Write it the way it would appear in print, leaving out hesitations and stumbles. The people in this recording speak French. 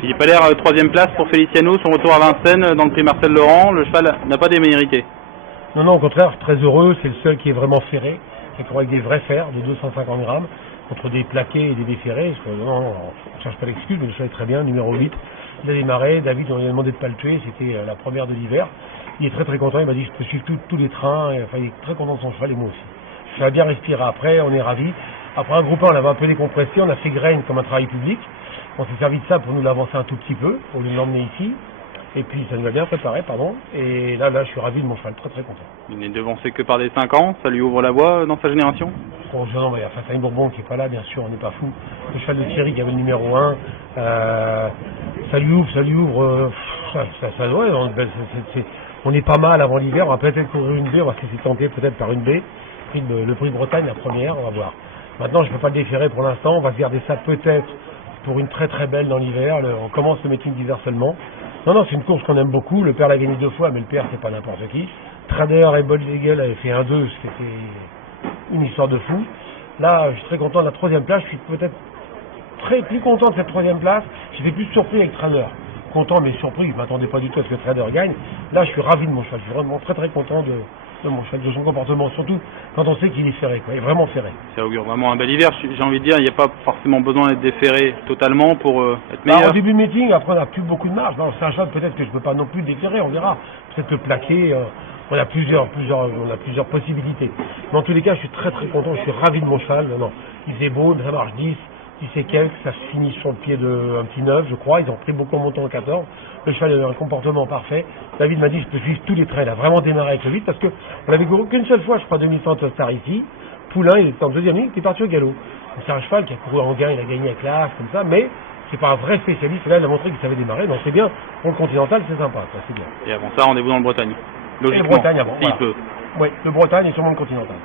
Philippe Allaire, troisième place pour Feliciano, son retour à Vincennes dans le prix Marcel Laurent. Le cheval n'a pas démérité. Non, au contraire, très heureux. C'est le seul qui est vraiment ferré. C'est avec des vrais fers de 250 grammes contre des plaqués et des déferrés. Non, on ne cherche pas l'excuse, mais le cheval est très bien, numéro 8. Il a démarré. David, on lui a demandé de ne pas le tuer. C'était la première de l'hiver. Il est très content. Il m'a dit je peux suivre tous les trains. Enfin, il est très content de son cheval et moi aussi. Le cheval a bien respiré après. On est ravis. Après un groupe 1, on avait un peu décompressé. On a fait graine comme un travail public. On s'est servi de ça pour nous l'avancer un tout petit peu, pour lui l'emmener ici. Et puis ça nous a bien préparé, pardon. Et là, je suis ravi de mon cheval, très content. Il n'est devancé que par des 5 ans, ça lui ouvre la voie dans sa génération. Bon, non, il y a Fassane Bourbon qui n'est pas là, bien sûr, on n'est pas fou. Le cheval de Thierry qui avait le numéro 1, ça lui ouvre, on est pas mal avant l'hiver, on va peut-être courir une B, on va se laisser tenter peut-être par une B, le prix de Bretagne, la première, on va voir. Maintenant, je ne peux pas le déférer pour l'instant, on va se garder ça peut-être pour une très belle dans l'hiver. On commence le meeting d'hiver seulement. Non, c'est une course qu'on aime beaucoup. Le père l'a gagné 2 fois, mais le père, c'est pas n'importe qui. Trader et Bold Eagle avaient fait 1-2, c'était une histoire de fou. Là, je suis très content de la 3e place. Je suis peut-être plus content de cette 3e place. J'étais plus surpris avec Trader. Content, mais surpris. Je ne m'attendais pas du tout à ce que Trader gagne. Là, je suis ravi de mon cheval. Je suis vraiment très content de mon cheval, de son comportement. Surtout quand on sait qu'il est ferré, quoi. Il est vraiment ferré. Ça augure vraiment un bel hiver. J'ai envie de dire, il n'y a pas forcément besoin d'être déferré totalement pour être meilleur. Au début de meeting, après, on n'a plus beaucoup de marge. C'est un cheval peut-être que je ne peux pas non plus déférer, on verra. Peut-être le plaquer. On a plusieurs possibilités. Mais en tous les cas, je suis très content. Je suis ravi de mon cheval. Non, il faisait beau, ça marche 10 et quelques. Ça finit sur le pied de un petit 9, je crois. Ils ont pris beaucoup en montant en 14. Le cheval a eu un comportement parfait. David m'a dit je peux suivre tous les traits. Il a vraiment démarré avec le 8 parce qu'on l'avait couru qu'une seule fois, je crois, 2100 Star ici. Poulain, il était en deuxième ligne, il était parti au galop. C'est un cheval qui a couru en gain, il a gagné avec la comme ça, mais c'est pas un vrai spécialiste. Là, il a montré qu'il savait démarrer, donc c'est bien. Pour le Continental, c'est sympa, ça, c'est bien. Et avant ça, rendez-vous dans le Bretagne. Logiquement, et le Bretagne avant. S'il Voilà. peut. Oui, le Bretagne et sûrement le Continental.